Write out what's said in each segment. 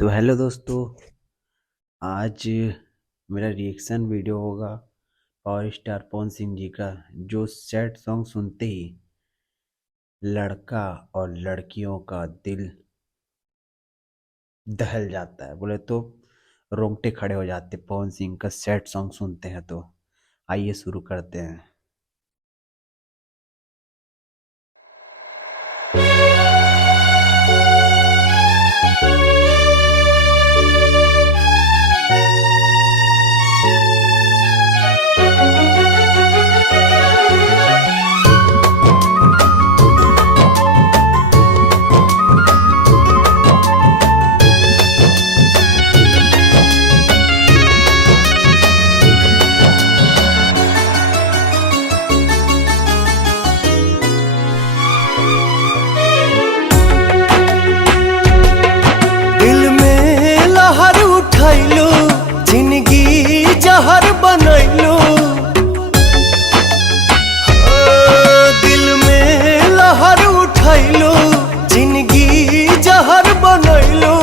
तो हेलो दोस्तों, आज मेरा रिएक्शन वीडियो होगा पावर स्टार पवन सिंह जी का, जो सैड सॉन्ग सुनते ही लड़का और लड़कियों का दिल दहल जाता है। बोले तो रोंगटे खड़े हो जाते पवन सिंह का सैड सॉन्ग सुनते हैं। तो आइए शुरू करते हैं। दिल में लहर उठैलू, जिंदगी जहर बनैलू। दिल में लहर उठैलू, जिंदगी जहर बनैलू।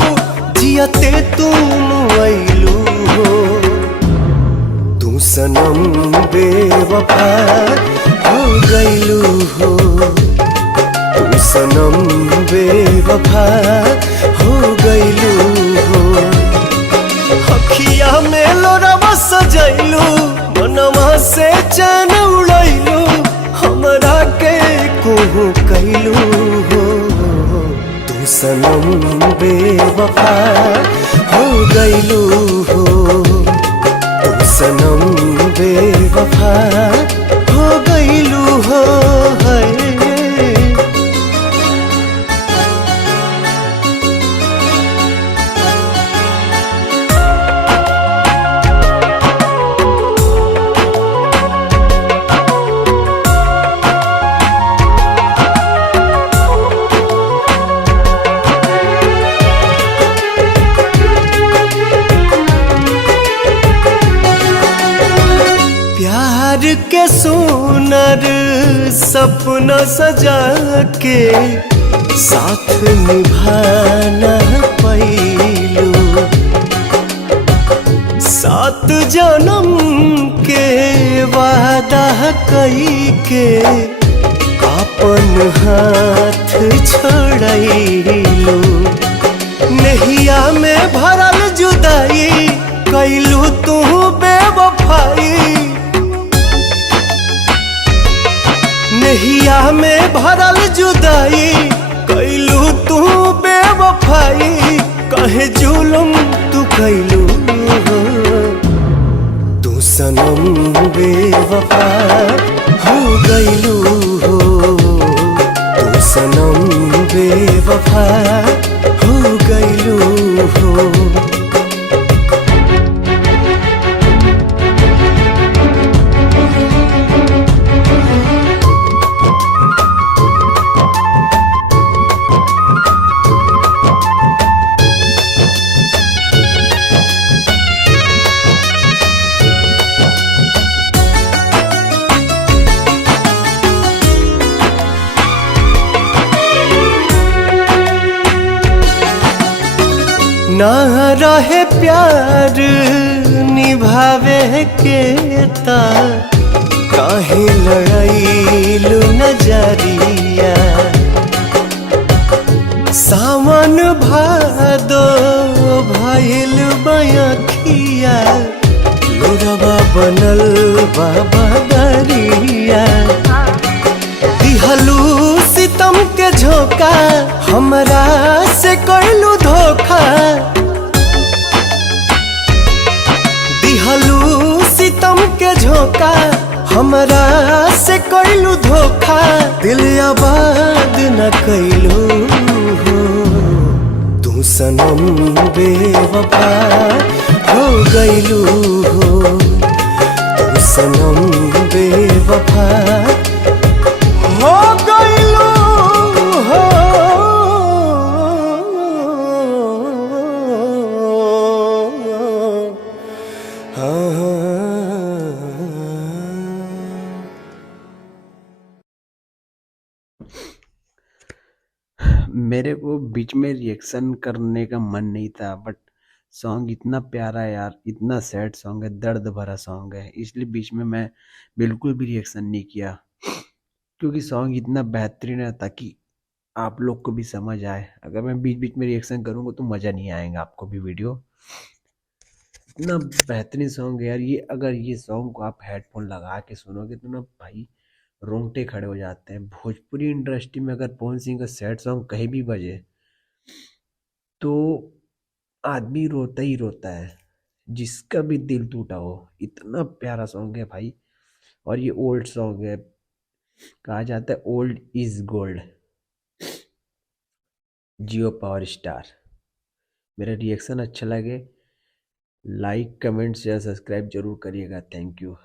जियते तुम ऐलू हो, तू सनम बेवफा हो गैलू हो। तू सनम बेवफा हो गइलू हो। अखिया में लोरवा सजैलू, मनवा से चैन उड़ैलू। हमरा के कोहू कैलू हो, तू सनम बेवफा हो गइलू हो। तू सनम बेवफा हो गइलू हो। प्यार के सुनर सपना सजा के साथ निभाना पैलू। 7 जन्म के वादा कई के अपन हाथ छोड़ैलू। नहिया में भरल जुदाई कैलू तू बेवफाई। नहिया में भरल जुदाई कैलू तू बेवफाई। कहे जुलुम तू कैलू हो, तू सनम बेवफा हो गइलू हो। तू सनम बेवफा हो गइलू हो। ना रहे प्यार निभावे के ता काहे लड़ाईलू नजरिया। सावन भादो भइल बयखिया, लोरवा बनल बाबा दरिया। दिहलू सितम के झोंका, हमरा से कैलू धोखा। दिहलू सितम के झोंका, हमरा से कैलू धोखा। दिल आबाद न कैलू हो, तू सनम बेवफा हो गइलू हो। तू सनम बेवफा हो गइलू हो। मेरे को बीच में रिएक्शन करने का मन नहीं था, बट सॉन्ग इतना प्यारा है यार, इतना सैड सॉन्ग है, दर्द भरा सॉन्ग है, इसलिए बीच में मैं बिल्कुल भी रिएक्शन नहीं किया, क्योंकि सॉन्ग इतना बेहतरीन है ताकि आप लोग को भी समझ आए। अगर मैं बीच बीच में रिएक्शन करूंगा तो मज़ा नहीं आएगा आपको भी वीडियो। इतना बेहतरीन सॉन्ग है यार ये, अगर ये सॉन्ग को आप हेडफोन लगा के सुनोगे तो ना भाई रोंगटे खड़े हो जाते हैं। भोजपुरी इंडस्ट्री में अगर पवन सिंह का सैड सॉन्ग कहीं भी बजे तो आदमी रोता ही रोता है, जिसका भी दिल टूटा हो। इतना प्यारा सॉन्ग है भाई, और ये ओल्ड सॉन्ग है, कहा जाता है old is gold. Jio power star. मेरा रिएक्शन अच्छा लगे, लाइक कमेंट शेयर सब्सक्राइब जरूर करिएगा। Thank you.